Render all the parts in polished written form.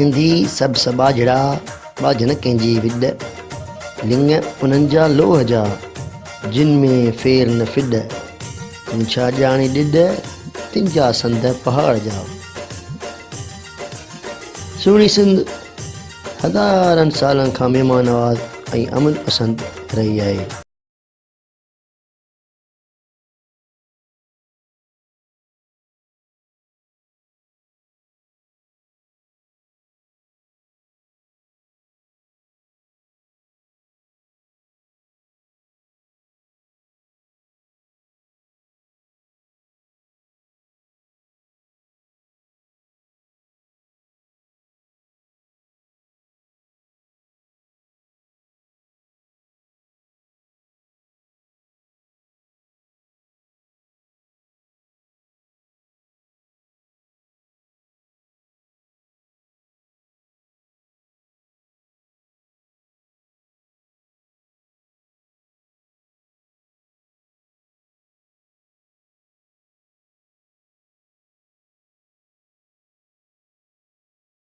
सिंधी सब सबाजड़ा बाजन कंहिंजी विॾ लिंग उन्हनि जा लोह जा जिन में फेर न फिॾ छा ॼाणी ॾिॾ तिन जा संद पहाड़ जा। सुहिणी सिंध हज़ारनि सालनि खां महिमान नवाज़ ऐं अमन पसंद रही आहे।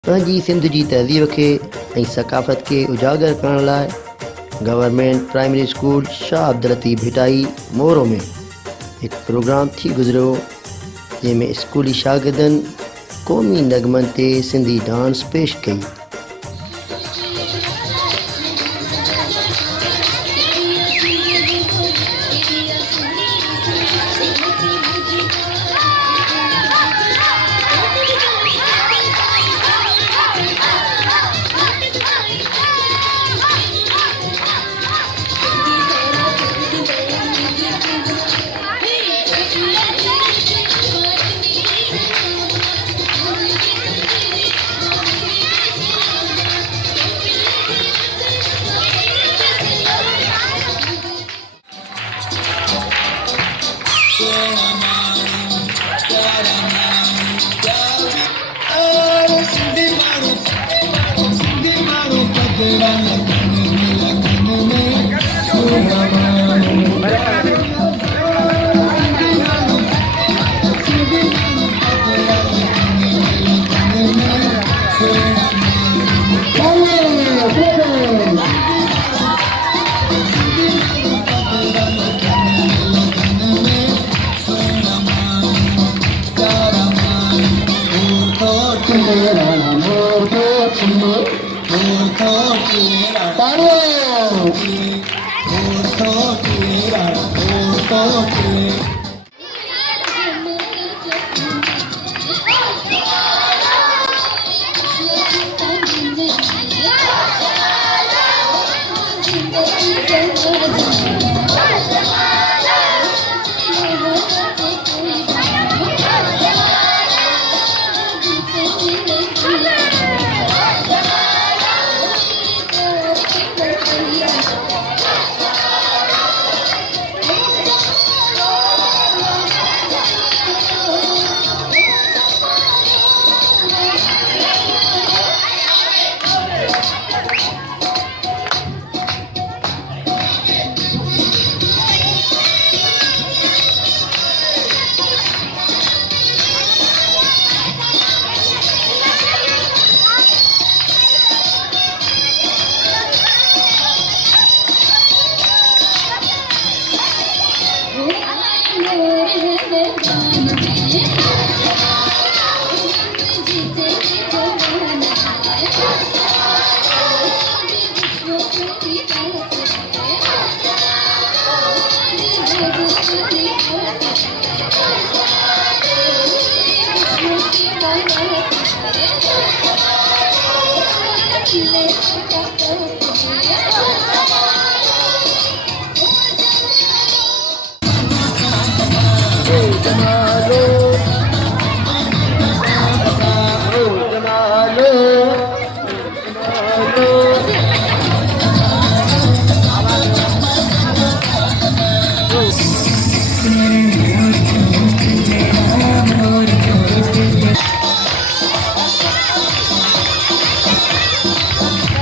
पंहिंजी सिंध जी तहज़ीब खे ऐं सकाफ़त खे उजागर करण लाइ government primary school Shah Abdul Latif Bhittai Moro में हिकु प्रोग्राम थी गुज़रियो, जंहिंमें स्कूली शागिर्दनि क़ौमी नगमनि ते सिंधी डांस पेश कई।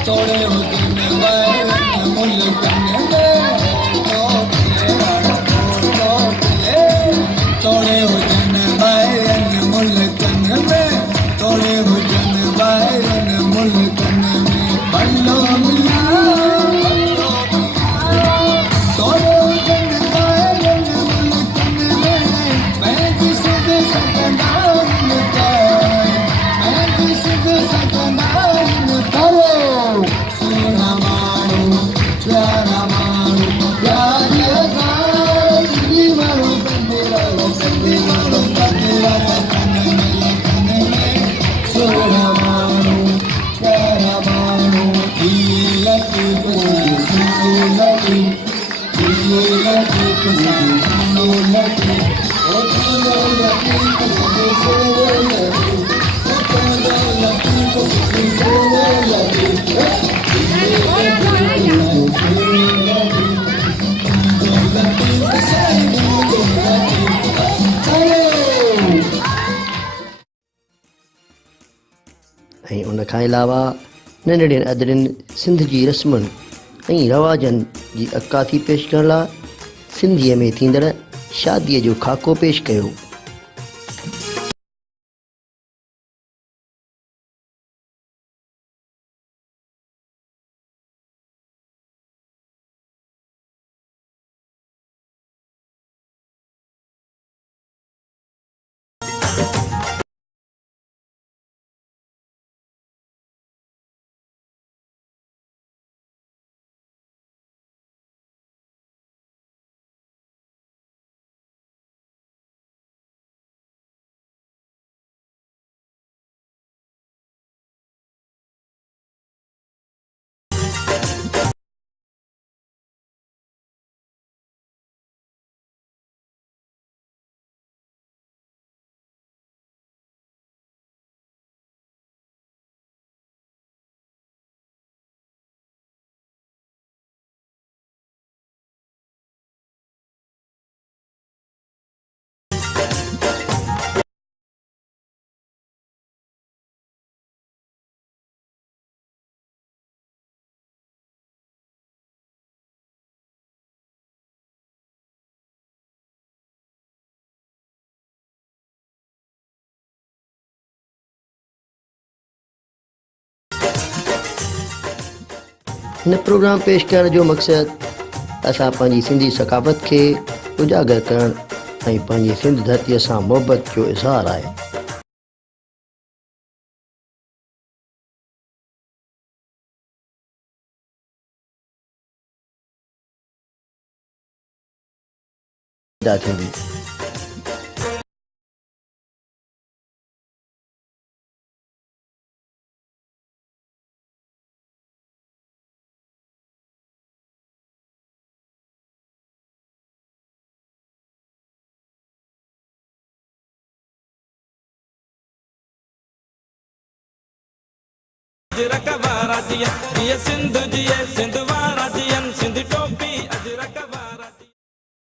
तोड़े हुजन बायन मुल्कन में, तोड़े हुजन बायन ऐं उन खां अलावा नंढड़ियुनि अदड़ियुनि सिंध जी रस्मुनि ऐं रवाजनि जी अक्कासी पेश करण लाइ सिंधीअ में थींदड़ शादीअ जो खाको पेश कयो। हिन प्रोग्राम पेश करण जो मक़सदु असां पंहिंजी सिंधी सकाफ़त खे उजागर करणु ऐं पंहिंजी सिंध धरतीअ सां मुहबत जो इज़हार आहे। थींदी रखवारा जी ये सिंध जी ये सिंध